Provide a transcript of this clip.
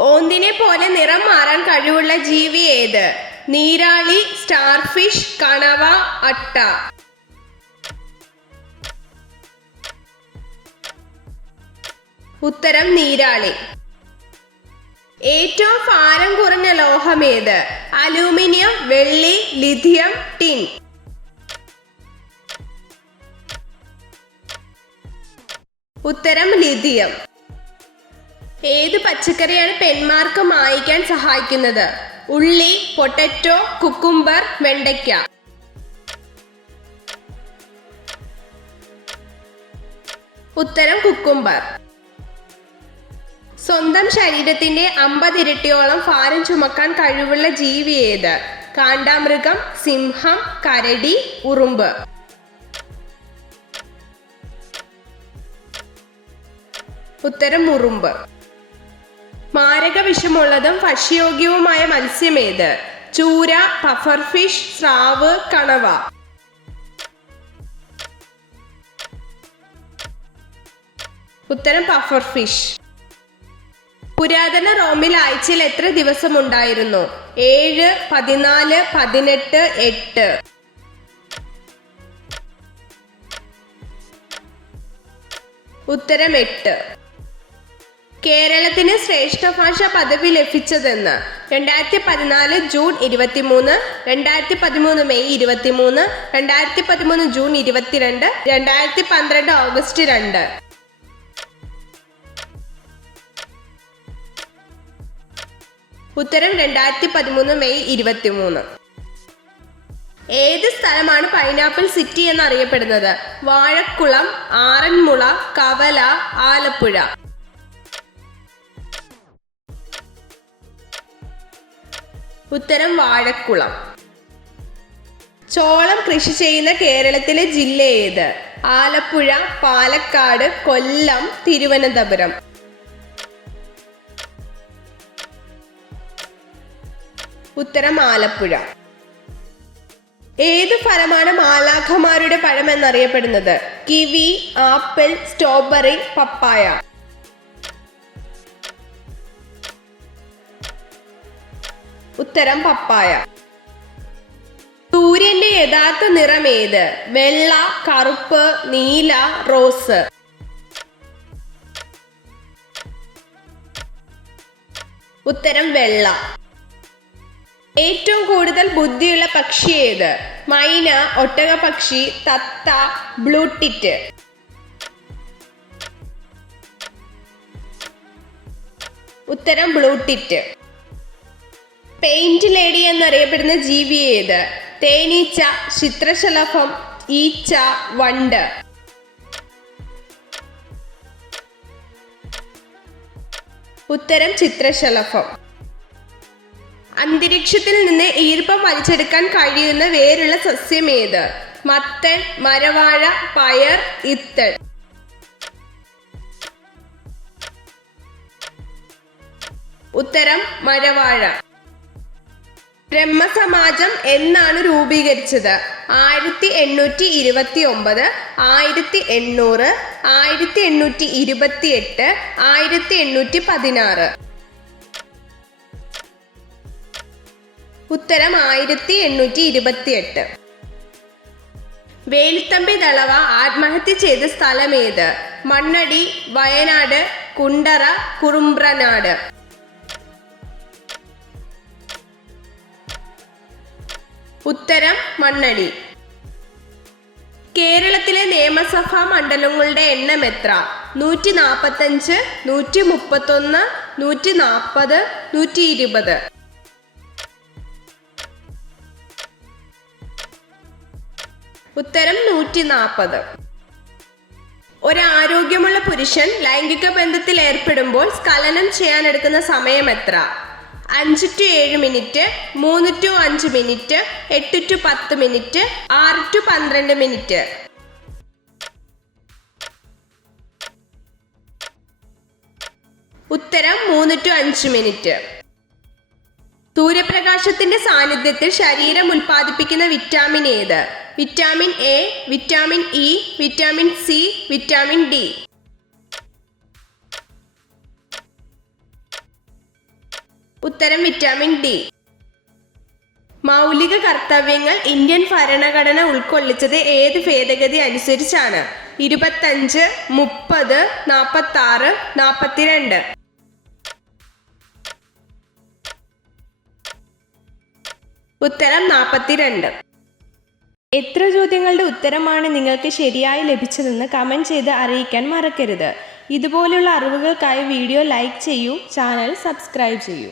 ഓന്തിനെ പോലെ നിറം മാറാൻ കഴിവുള്ള ജീവി ഏത്? നീരാളി, സ്റ്റാർഫിഷ്, കണവ, അട്ട. ഉത്തരം നീരാളി. ഏറ്റവും ഭാരം കുറഞ്ഞ ലോഹം ഏത്? അലൂമിനിയം, വെള്ളി, ലിഥിയം, ടിൻ. ഉത്തരം ലിഥിയം. ഏത് പച്ചക്കറിയാണ് പെന്മാർക്ക് മായ്ക്കാൻ സഹായിക്കുന്നത്? ഉള്ളി, പൊട്ടറ്റോ, കുക്കുംബർ, വെണ്ടയ്ക്ക. ഉത്തരം കുക്കുംബർ. സ്വന്തം ശരീരത്തിന്റെ 50 ഇരട്ടിയോളം ഭാരം ചുമക്കാൻ കഴിവുള്ള ജീവി ഏത്? കാണ്ടാമൃഗം, സിംഹം, കരടി, ഉറുമ്പ്. ഉത്തരം ഉറുമ്പ്. മാരക വിഷമുള്ളതും ഭക്ഷ്യയോഗ്യവുമായ മത്സ്യം ഏത്? ചൂര, പഫർ ഫിഷ്, സ്രാവ്, കണവ. ഉത്തരം പഫർ ഫിഷ്. പുരാതന റോമിൽ ആഴ്ചയിൽ എത്ര ദിവസം ഉണ്ടായിരുന്നു? 7, 14, 18, 8. ഉത്തരം 8. കേരളത്തിന് ശ്രേഷ്ഠ ഭാഷ പദവി ലഭിച്ചതെന്ന്? 2014 ജൂൺ 23, 2013 മെയ് 23, 2013 ജൂൺ 22, 2012 ഓഗസ്റ്റ് 2. ഉത്തരം 2013 മെയ് 23. ഏത് സ്ഥലമാണ് പൈനാപ്പിൾ സിറ്റി എന്നറിയപ്പെടുന്നത്? വാഴക്കുളം, ആറന്മുള, കവല, ആലപ്പുഴ. ഉത്തരം വാഴക്കുളം. ചോളം കൃഷി ചെയ്യുന്ന കേരളത്തിലെ ജില്ല ഏത്? ആലപ്പുഴ, പാലക്കാട്, കൊല്ലം, തിരുവനന്തപുരം. ഉത്തരം ആലപ്പുഴ. ഏത് ഫലമാണ് മാലാഖമാരുടെ പഴം എന്നറിയപ്പെടുന്നത്? കിവി, ആപ്പിൾ, സ്ട്രോബെറി, പപ്പായ. ഉത്തരം പപ്പായ. സൂര്യന്റെ യഥാർത്ഥ നിറം ഏത്? വെള്ള, കറുപ്പ്, നീല, റോസ്. ഉത്തരം വെള്ള. ഏറ്റവും കൂടുതൽ ബുദ്ധിയുള്ള പക്ഷി ഏത്? മൈന, ഒട്ടകപക്ഷി, തത്ത, ബ്ലൂടിറ്റ്. ഉത്തരം ബ്ലൂടിറ്റ്. പെയിന്റ് ലേഡി എന്നറിയപ്പെടുന്ന ജീവി ഏത്? തേനീച്ച, ചിത്രശലഭം, ഈച്ച, വണ്ട്. ഉത്തരം ചിത്രശലഭം. അന്തരീക്ഷത്തിൽ നിന്ന് ഈർപ്പം വലിച്ചെടുക്കാൻ കഴിയുന്ന വേരുള്ള സസ്യം ഏത്? മത്തൻ, മരവാഴ, പയർ, ഇത്തൾ. ഉത്തരം മരവാഴ. ബ്രഹ്മസമാജം എന്നാണ് രൂപീകരിച്ചത്? 1829, 1800, 1828, 1816. ഉത്തരം 1828. വേലുത്തമ്പി ദളവ ആത്മഹത്യ ചെയ്ത സ്ഥലം ഏത്? മണ്ണടി, വയനാട്, കുണ്ടറ, കുറുമ്പ്രനാട്. ഉത്തരം മണ്ണടി. കേരളത്തിലെ നിയമസഭാ മണ്ഡലങ്ങളുടെ എണ്ണം എത്ര? 145, 131, 140, 120. ഉത്തരം 140. ഒരു ആരോഗ്യമുള്ള പുരുഷൻ ലൈംഗിക ബന്ധത്തിൽ ഏർപ്പെടുമ്പോൾ സ്ഖലനം ചെയ്യാൻ എടുക്കുന്ന സമയം എത്ര? 5 to 7 minute, 3 to 5 minute, 8 to 10 minute, 6 to 12 minute. ഉത്തരം 3 to 5 മിനിറ്റ്. സൂര്യപ്രകാശത്തിന്റെ സാന്നിധ്യത്തിൽ ശരീരം ഉൽപ്പാദിപ്പിക്കുന്ന വിറ്റാമിൻ ഏത്? Vitamin A, vitamin E, vitamin C, vitamin D. ഉത്തരം വിറ്റാമിൻ ഡി. മൗലിക കർത്തവ്യങ്ങൾ ഇന്ത്യൻ ഭരണഘടന ഉൾക്കൊള്ളിച്ചത് ഏത് ഭേദഗതി അനുസരിച്ചാണ്? 25, 30, 46, 42. ഉത്തരം 42. എത്ര ചോദ്യങ്ങളുടെ ഉത്തരമാണ് നിങ്ങൾക്ക് ശരിയായി ലഭിച്ചതെന്ന് കമൻറ്റ് ചെയ്ത് അറിയിക്കാൻ മറക്കരുത്. ഇതുപോലുള്ള അറിവുകൾക്കായി വീഡിയോ ലൈക്ക് ചെയ്യൂ, ചാനൽ സബ്സ്ക്രൈബ് ചെയ്യൂ.